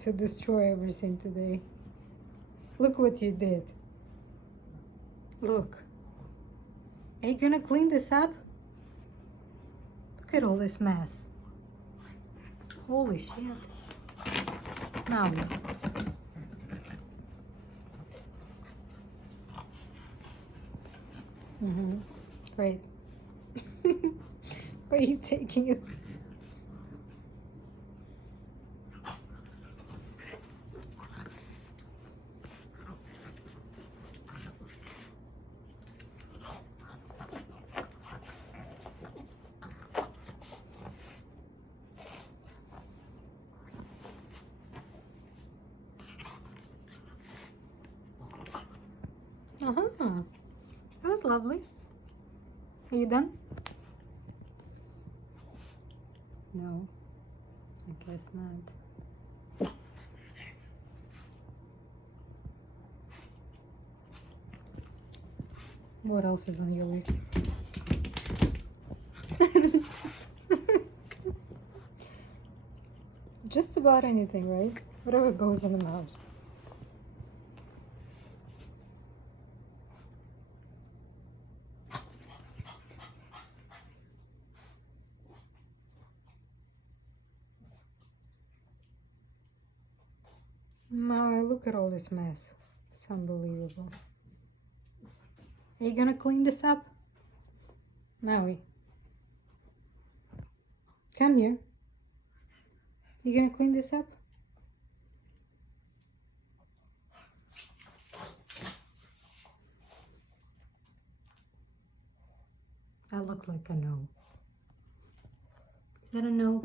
to destroy everything today. Look what you did. Look. Are you gonna clean this up? Look at all this mess. Holy shit. Now. Great. Where are you taking it? Uh-huh. That was lovely. Are you done? No, I guess not. What else is on your list? Just about anything, right? Whatever goes in the mouth. Now look at all this mess. It's unbelievable. Are you gonna clean this up? Maui. Come here. You gonna clean this up? That looked like a no. Is that a no?